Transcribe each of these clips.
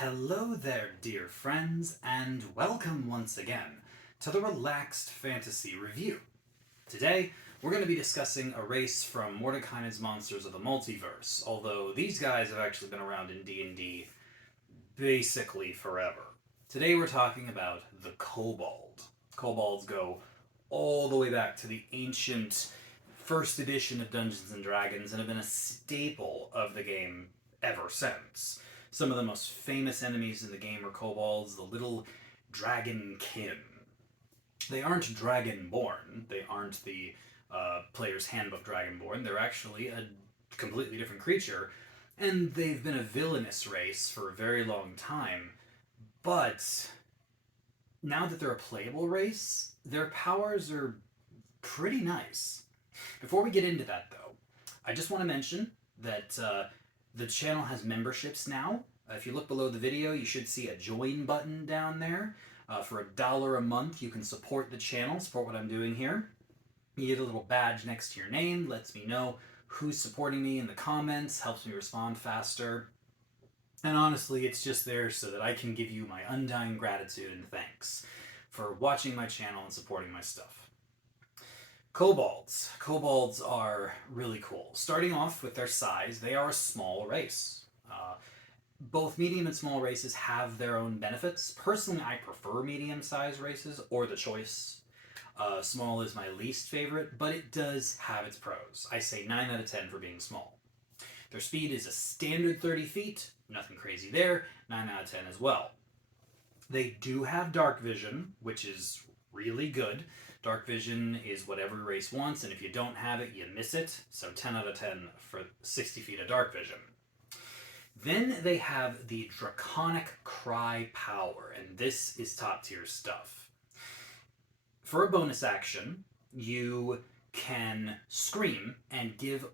Hello there, dear friends, and welcome once again to the Relaxed Fantasy Review. Today, we're going to be discussing a race from Mordecai's Monsters of the Multiverse, although these guys have actually been around in D&D basically forever. Today we're talking about the Kobold. Kobolds go all the way back to the ancient first edition of Dungeons & Dragons and have been a staple of the game ever since. Some of the most famous enemies in the game are kobolds, the little dragonkin. They aren't dragonborn. They aren't the player's handbook dragonborn. They're actually a completely different creature, and they've been a villainous race for a very long time. But now that they're a playable race, their powers are pretty nice. Before we get into that, though, I just want to mention that the channel has memberships now. If you look below the video, you should see a join button down there. For $1 a month, you can support the channel, support what I'm doing here. You get a little badge next to your name, lets me know who's supporting me in the comments, helps me respond faster. And honestly, it's just there so that I can give you my undying gratitude and thanks for watching my channel and supporting my stuff. Kobolds. Kobolds are really cool. Starting off with their size, they are a small race. Both medium and small races have their own benefits. Personally, I prefer medium-sized races, or the choice. Small is my least favorite, but it does have its pros. I say 9 out of 10 for being small. Their speed is a standard 30 feet, nothing crazy there, 9 out of 10 as well. They do have dark vision, which is really good. Dark vision is what every race wants, and if you don't have it, you miss it. So 10 out of 10 for 60 feet of dark vision. Then they have the Draconic Cry power, and this is top tier stuff. For a bonus action, you can scream and give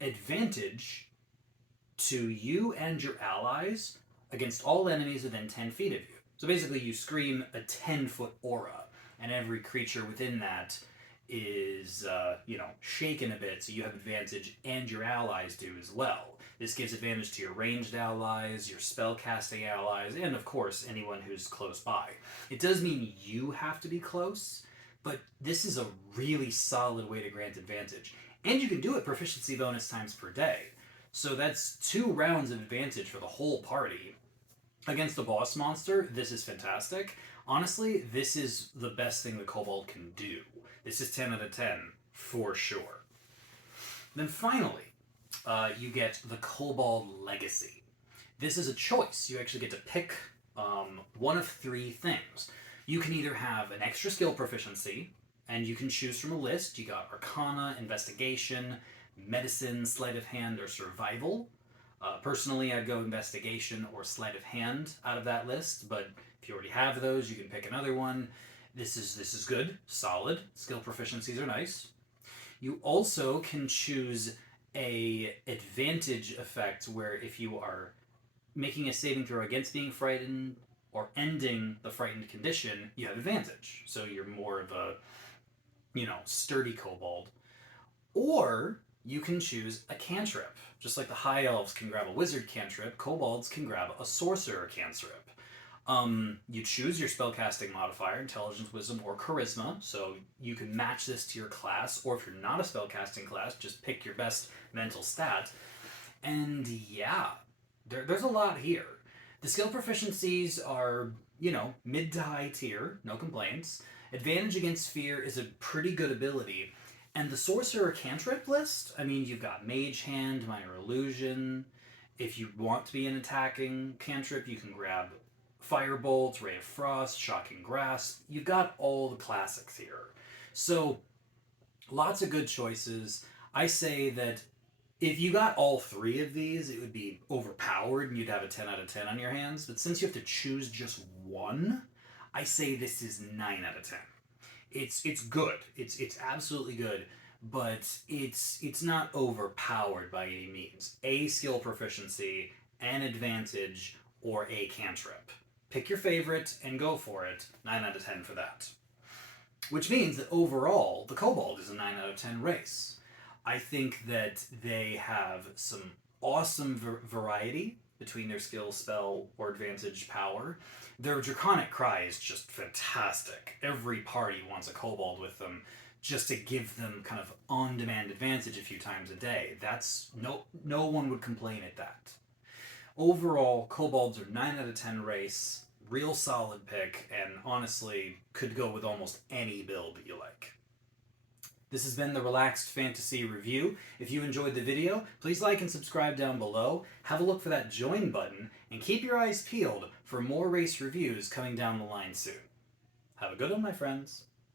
advantage to you and your allies against all enemies within 10 feet of you. So basically you scream a 10-foot aura, and every creature within that is, shaken a bit, so you have advantage, and your allies do as well. This gives advantage to your ranged allies, your spellcasting allies, and of course, anyone who's close by. It does mean you have to be close, but this is a really solid way to grant advantage. And you can do it proficiency bonus times per day. So that's 2 rounds of advantage for the whole party. Against a boss monster, this is fantastic. Honestly, this is the best thing the Kobold can do. This is 10 out of 10, for sure. Then finally, you get the Kobold Legacy. This is a choice. You actually get to pick one of 3 things. You can either have an extra skill proficiency, and you can choose from a list. You got Arcana, Investigation, Medicine, Sleight of Hand, or Survival. Personally, I'd go Investigation or Sleight of Hand out of that list, but if you already have those, you can pick another one. This is good, solid. Skill proficiencies are nice. You also can choose a advantage effect where if you are making a saving throw against being frightened or ending the frightened condition, you have advantage. So you're more of a, sturdy kobold. Or you can choose a cantrip. Just like the high elves can grab a wizard cantrip, kobolds can grab a sorcerer cantrip. You choose your spellcasting modifier, intelligence, wisdom, or charisma, so you can match this to your class, or if you're not a spellcasting class, just pick your best mental stat. And yeah, there's a lot here. The skill proficiencies are, mid to high tier, no complaints. Advantage against fear is a pretty good ability. And the sorcerer cantrip list, you've got Mage Hand, Minor Illusion. If you want to be an attacking cantrip, you can grab Firebolt, Ray of Frost, Shocking Grasp. You've got all the classics here. So, lots of good choices. I say that if you got all 3 of these, it would be overpowered and you'd have a 10 out of 10 on your hands. But since you have to choose just one, I say this is 9 out of 10. It's good. It's absolutely good, but it's not overpowered by any means. A skill proficiency, an advantage, or a cantrip. Pick your favorite and go for it. 9 out of 10 for that. Which means that overall, the Kobold is a 9 out of 10 race. I think that they have some awesome variety. between their skill, spell, or advantage power. Their Draconic Cry is just fantastic. Every party wants a Kobold with them just to give them kind of on-demand advantage a few times a day. That's no one would complain at that. Overall, Kobolds are 9 out of 10 race, real solid pick, and honestly could go with almost any build that you like. This has been the Relaxed Fantasy Review. If you enjoyed the video, please like and subscribe down below, have a look for that join button, and keep your eyes peeled for more race reviews coming down the line soon. Have a good one, my friends.